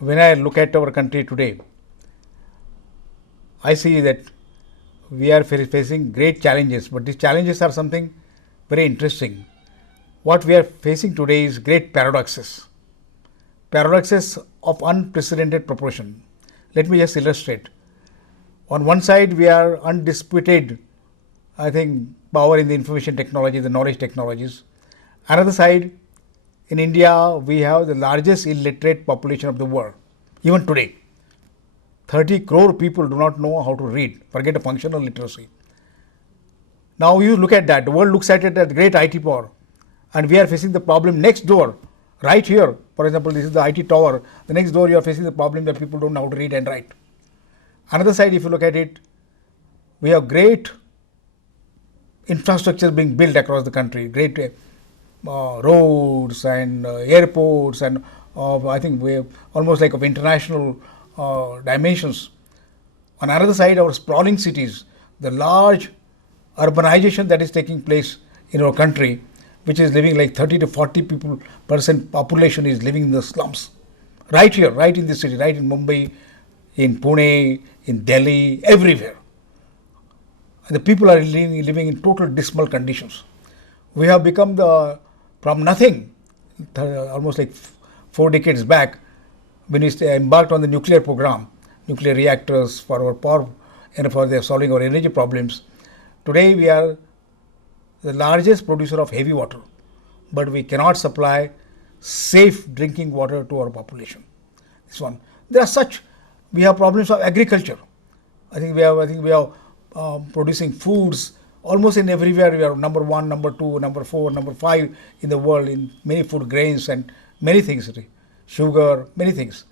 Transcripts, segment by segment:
when I look at our country today, I see that we are facing great challenges, but these challenges are something very interesting. What we are facing today is great paradoxes of unprecedented proportion. Let me just illustrate. On one side, we are undisputed, I think, power in the information technology, the knowledge technologies. Another side, in India, we have the largest illiterate population of the world, even today. 30 crore people do not know how to read, forget a functional literacy. Now you look at that, the world looks at it as great IT power, and we are facing the problem next door, right here. For example, this is the IT tower. The next door you are facing the problem that people don't know how to read and write. Another side, if you look at it, we have great infrastructures being built across the country, great roads and airports, and I think we have almost like of international dimensions. On another side, our sprawling cities, the large urbanization that is taking place in our country, which is living like 30 to 40% population is living in the slums. Right here, right in this city, right in Mumbai, in Pune, in Delhi, everywhere. And the people are living in total dismal conditions. We have become from nothing, almost like 4 decades back, when we embarked on the nuclear program, nuclear reactors for our power and for solving our energy problems. Today we are the largest producer of heavy water, but we cannot supply safe drinking water to our population. This one. We have problems of agriculture. I think we are producing foods almost in everywhere. We are number 1, number 2, number 4, number 5 in the world in many food grains and many things, sugar, many things.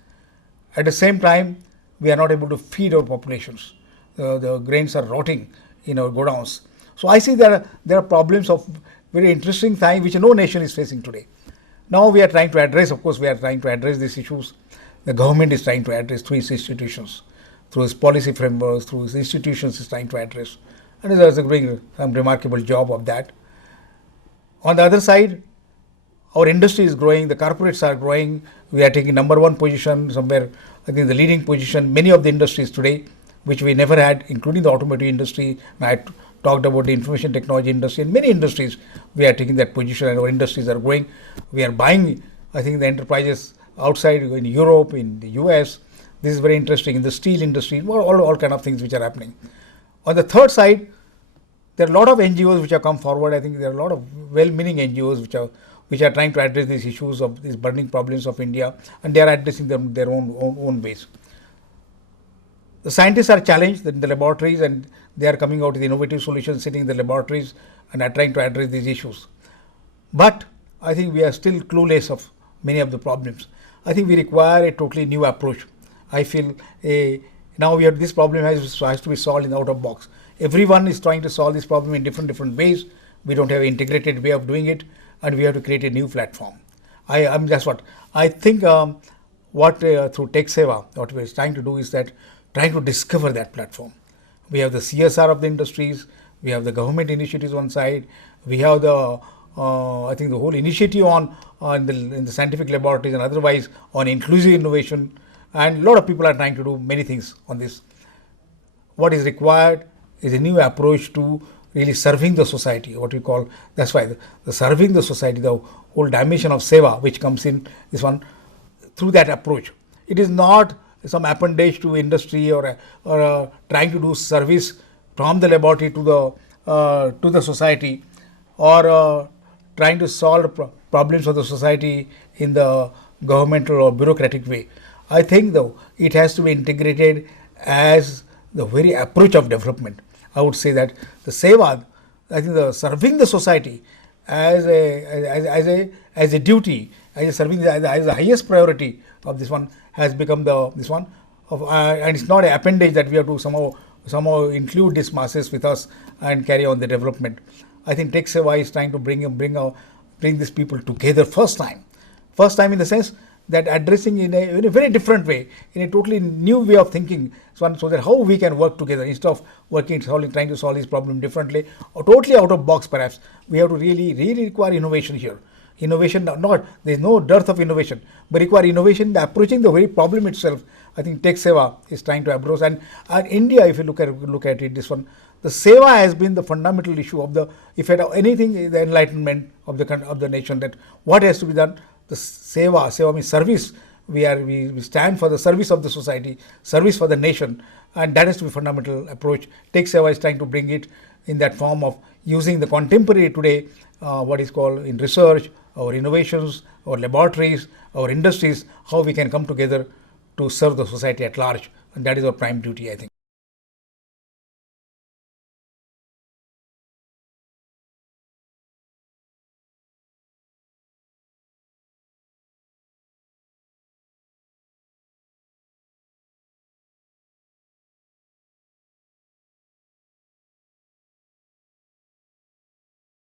At the same time, we are not able to feed our populations. The grains are rotting in our godowns. So I see there are problems of very interesting time which no nation is facing today. Now we are trying to address, of course, these issues. The government is trying to address through its institutions, through its policy frameworks, through its institutions is trying to address. And it is doing some remarkable job of that. On the other side, our industry is growing, the corporates are growing, we are taking number 1 position, somewhere I think the leading position, many of the industries today, which we never had, including the automotive industry. I talked about the information technology industry, and many industries, we are taking that position and our industries are growing. We are buying, I think, the enterprises outside in Europe, in the US. This is very interesting, in the steel industry, all kind of things which are happening. On the third side, there are a lot of NGOs which have come forward. I think there are a lot of well-meaning NGOs which are trying to address these issues of these burning problems of India, and they are addressing them their own ways. The scientists are challenged in the laboratories, and they are coming out with innovative solutions sitting in the laboratories and are trying to address these issues. But I think we are still clueless of many of the problems. I think we require a totally new approach. I feel now this problem has to be solved in the out of box. Everyone is trying to solve this problem in different ways. We don't have an integrated way of doing it, and we have to create a new platform. That's what I think. Through TechForSeva, what we're trying to do is that trying to discover that platform. We have the CSR of the industries, we have the government initiatives on side, we have the I think the whole initiative in the scientific laboratories and otherwise on inclusive innovation, and a lot of people are trying to do many things on this. What is required is a new approach to really serving the society, what we call, that's why the serving the society, the whole dimension of Seva, which comes in this one through that approach. It is not some appendage to industry or trying to do service from the laboratory to the society, or trying to solve problems of the society in the governmental or bureaucratic way. I think though it has to be integrated as the very approach of development. I would say that the Seva, I think the serving the society as a duty, as the highest priority of this one has become this one of, and it's not an appendage that we have to somehow include these masses with us and carry on the development. I think TechForSeva is trying to bring these people together first time in the sense that addressing in a very different way, in a totally new way of thinking, so that how we can work together instead of trying to solve this problem differently or totally out of box perhaps. We have to really require innovation here. innovation, not there is no dearth of innovation, but require innovation approaching the very problem itself. I think TechSeva is trying to approach, and India, if you look at it, this one, the Seva has been the fundamental issue of the, if at anything, the enlightenment of the nation, that what has to be done. The Seva means service. We stand for the service of the society, service for the nation, and that has to be fundamental approach. TechSeva is trying to bring it in that form of using the contemporary today, what is called in research, our innovations, our laboratories, our industries, how we can come together to serve the society at large, and that is our prime duty, I think.